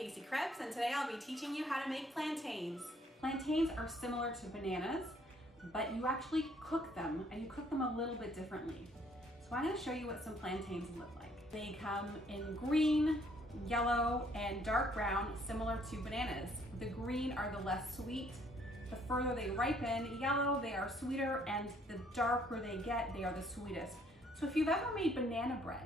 Casey Krebs, and today I'll be teaching you how to make plantains. Plantains are similar to bananas, but you actually cook them, and you cook them a little bit differently. So I'm going to show you what some plantains look like. They come in green, yellow, and dark brown, similar to bananas. The green are the less sweet. The further they ripen, yellow, they are sweeter, and the darker they get, they are the sweetest. So if you've ever made banana bread,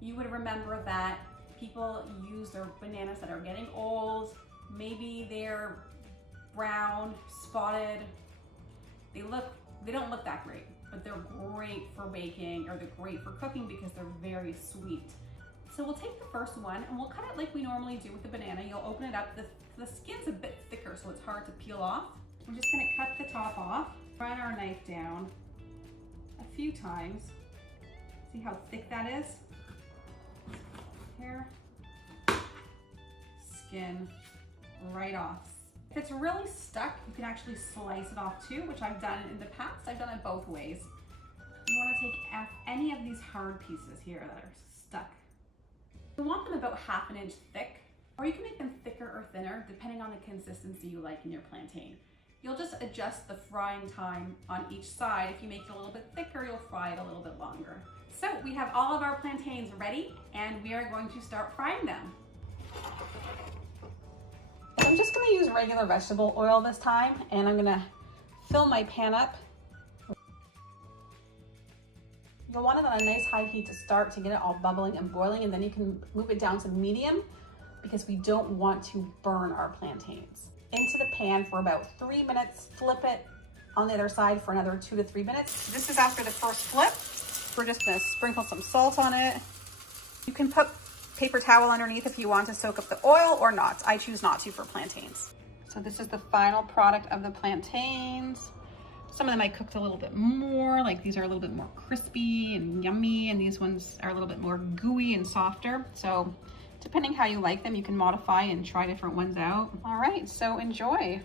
you would remember that people use their bananas that are getting old. Maybe they're brown, spotted. They don't look that great, but they're great for baking, or they're great for cooking because they're very sweet. So we'll take the first one and we'll cut it like we normally do with the banana. You'll open it up. The skin's a bit thicker, so it's hard to peel off. We're just gonna cut the top off, run our knife down a few times. See how thick that is? Here, skin right off. If it's really stuck, you can actually slice it off too, which I've done in the past. I've done it both ways. You want to take any of these hard pieces here that are stuck. You want them about ½ inch thick, or you can make them thicker or thinner depending on the consistency you like in your plantain. You'll just adjust the frying time on each side. If you make it a little bit thicker, you'll fry it a little bit longer. So we have all of our plantains ready, and we are going to start frying them. I'm just gonna use regular vegetable oil this time, and I'm gonna fill my pan up. You'll want it on a nice high heat to start to get it all bubbling and boiling, and then you can move it down to medium because we don't want to burn our plantains. Into the pan for about 3 minutes, flip it on the other side for another 2 to 3 minutes. This is after the first flip. We're just gonna sprinkle some salt on it. You can put paper towel underneath if you want to soak up the oil or not. I choose not to for plantains. So this is the final product of the plantains. Some of them I cooked a little bit more, like these are a little bit more crispy and yummy, and these ones are a little bit more gooey and softer. So depending how you like them, you can modify and try different ones out. All right, so enjoy.